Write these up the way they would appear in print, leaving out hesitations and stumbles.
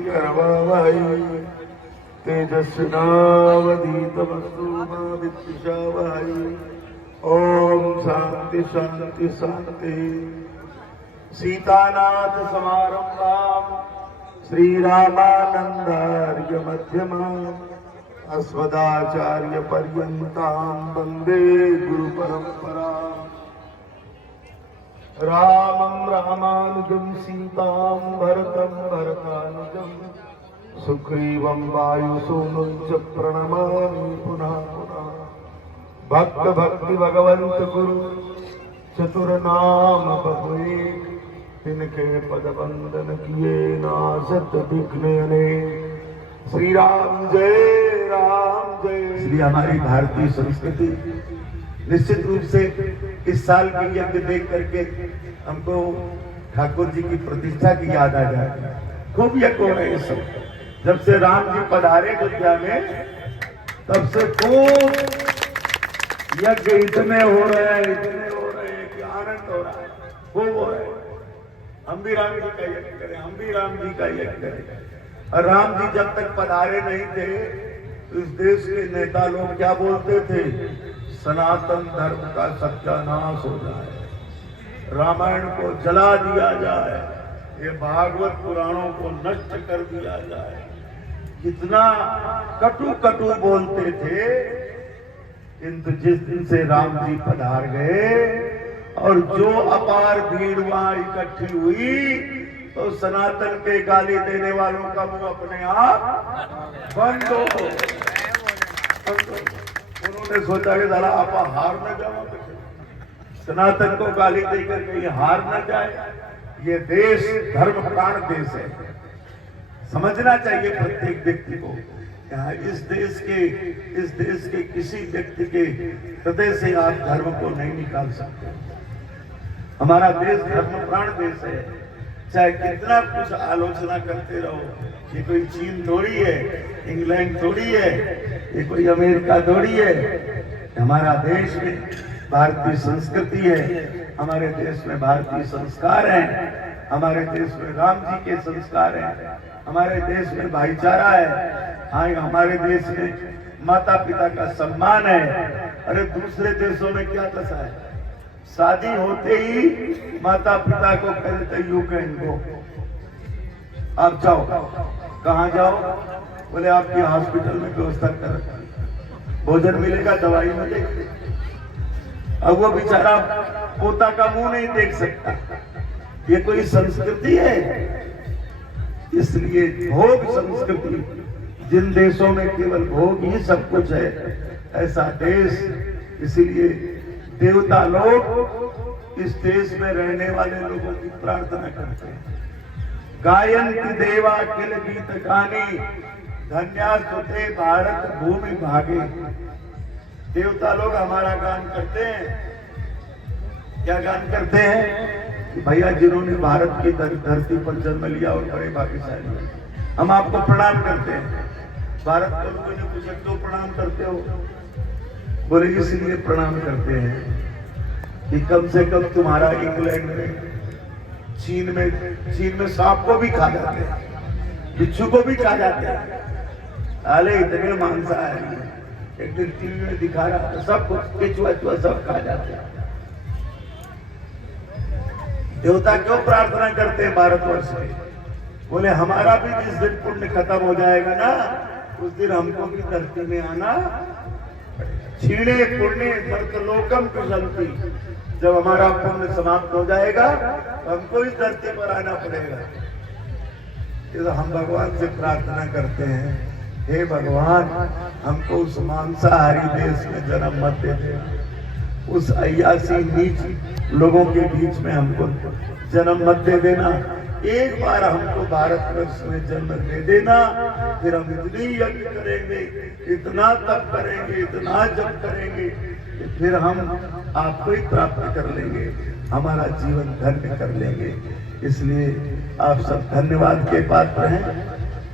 करवावहै तेजस्विनावधीतमस्तु मा विद्विषावहै। ओम शांति शांति शांति। सीतानाथ समारंभाम् श्री रामानंदार्य मध्यमाम् अस्मदाचार्य पर्यन्ताम् वन्दे गुरु परंपराम्। रामं रामानुजं सीतां भरतं भरतानुजं सुग्रीवं वायुसूनुं च प्रणमामि पुनः पुनः। भक्त भक्ति भगवंत गुरु चतुरनाम बपुए तिनके पद वंदन किए नासत विघ्न अनेक। श्री राम जय राम जय। इसलिए हमारी भारतीय संस्कृति निश्चित रूप से इस साल की यज्ञ देख करके हमको ठाकुर जी की प्रतिष्ठा की याद आ जाए। खूब यज्ञ हो रहे हैं सब। जब से राम जी पधारे अयोध्या में तब से खूब यज्ञ इतने हो रहे हैं कि आनंद हो रहा है, खूब हो रहे हैं। हम भी राम जी का यज्ञ करें, हम भी राम जी का यज्ञ करें। और राम जी जब तक पधारे नहीं थे तो इस देश के नेता लोग क्या बोलते थे? सनातन धर्म का सत्यानाश हो जाए, रामायण को जला दिया जाए, ये भागवत पुराणों को नष्ट कर दिया जाए। कितना कटु कटु बोलते थे। किंतु जिस दिन से राम जी पधार गए और जो अपार भीड़ वहां इकट्ठी हुई तो सनातन के गाली देने वालों का मुंह अपने आप बंद हो। उन्होंने सोचा कि साला आप हार न जाओ, सनातन को गाली देकर कहीं हार न जाए। ये देश धर्म प्राण देश है। समझना चाहिए प्रत्येक व्यक्ति को। इस देश के किसी व्यक्ति के हृदय से आप धर्म को नहीं निकाल सकते। हमारा देश धर्म प्राण देश है। चाहे कितना कुछ आलोचना करते रहो, ये कोई चीन थोड़ी है, इंग्लैंड थोड़ी है, ये कोई अमेरिका थोड़ी है। हमारा देश में भारतीय संस्कृति है, हमारे देश में भारतीय संस्कार हैं, हमारे देश में राम जी के संस्कार हैं, हमारे देश में भाईचारा है, हमारे देश में माता पिता का सम्मान है। अरे दूसरे देशों में क्या दशा है? शादी होते ही माता पिता को कहते यू कैन गो, आप जाओ। कहाँ जाओ? बोले आपकी हॉस्पिटल में व्यवस्था कर रखी, भोजन मिलेगा, दवाई मिलेगी। अब वो बेचारा पोता का मुंह नहीं देख सकता। ये कोई संस्कृति है? इसलिए भोग संस्कृति, जिन देशों में केवल भोग ही सब कुछ है, ऐसा देश। इसीलिए देवता लोग इस देश में रहने वाले लोगों की प्रार्थना करते हैं। गायन्ति देवा किल गीत गाने धन्यास्तुते भारत भूमि भागे। देवता लोग हमारा गान करते हैं। क्या गान करते हैं? कि भैया जिन्होंने भारत की धरती पर जन्म लिया और बड़े भाग्यशाली हैं, हम आपको प्रणाम करते हैं। भारत को कोई ने पूछा क्यों प्रणाम करते हो? बोले इसलिए प्रणाम करते हैं कि कम से कम तुम्हारा इंग्लैंड में, चीन में सांप को भी खा जाते हैं, बिच्छू को भी खा जाते हैं। अरे इतने मांसाहारी हैं। एक दिन टीवी में दिखा रहा था, सब कुछ केचुआ सब खा जाते हैं। देवता क्यों प्रार्थना करते हैं भारतवर्ष में? बोले हमारा भी जिस दिन पुण्य खत्म हो जाएगा ना, उस दिन हमको भी धरती में आना। क्षीणे पुण्य मर्तलोकम कुशलती। जब हमारा पुण्य समाप्त हो जाएगा तो हमको इस धरती पर आना पड़ेगा। तो हम भगवान से प्रार्थना करते हैं, हे भगवान हमको उस मांसाहारी देश में जन्म मत दे दे, उस अय्यासी नीच लोगों के बीच में हमको जन्म मत दे देना। एक बार हमको भारतवर्ष में जन्म दे देना, फिर हम इतनी यज्ञ करेंगे, इतना तप करेंगे, इतना जप करेंगे कि फिर हम आपको ही प्राप्त कर लेंगे, हमारा जीवन धन्य कर लेंगे। इसलिए आप सब धन्यवाद के पात्र हैं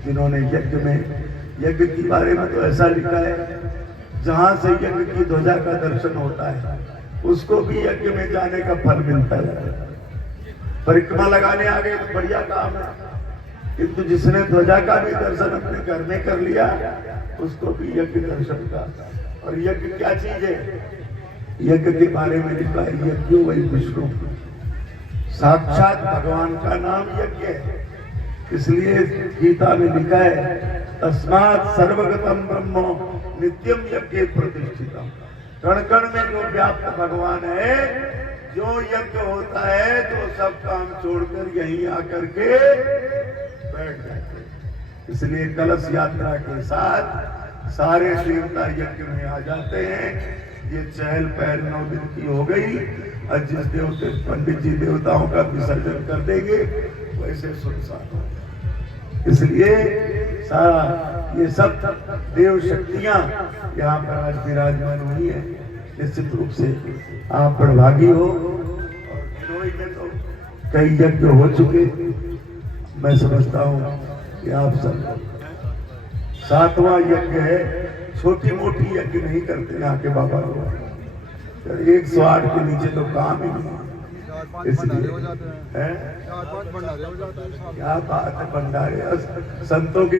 जिन्होंने यज्ञ के बारे में तो ऐसा लिखा है, जहां से यज्ञ की ध्वजा का दर्शन होता है उसको भी यज्ञ में जाने का फल मिलता है। परिक्रमा लगाने आ गए तो बढ़िया काम है, किंतु जिसने ध्वजा का भी दर्शन अपने घर में कर लिया उसको भी यज्ञ दर्शन का। और यज्ञ क्या चीज है? यज्ञ के बारे में लिखा है यज्ञो वही विष्णु, साक्षात भगवान का नाम यज्ञ है। इसलिए गीता में लिखा है तस्मात् सर्वगतम ब्रह्म नित्यम यज्ञ प्रतिष्ठितम। कण कण में जो व्याप्त भगवान है, जो यज्ञ होता है तो सब काम छोड़कर यहीं आकर के बैठ जाते हैं। इसलिए कलश यात्रा के साथ सारे देवता यज्ञ में आ जाते हैं। ये चहल पहल 9 दिन की हो गई। और जिस देवते पंडित जी देवताओं का विसर्जन कर देंगे वैसे सुनसान हो। इसलिए सारा ये सब देव शक्तियां यहाँ पर आज विराजमान हुई है। निश्चित रूप से आप बड़भागी हो। और गिरोई में तो कई यज्ञ हो चुके। मैं समझता हूँ कि आप सब 7वां यज्ञ है। छोटी मोटी यज्ञ नहीं करते यहाँ के बाबा लोग। 108 के नीचे तो काम ही नहीं। इसलिए क्या बात है भंडारे संतों की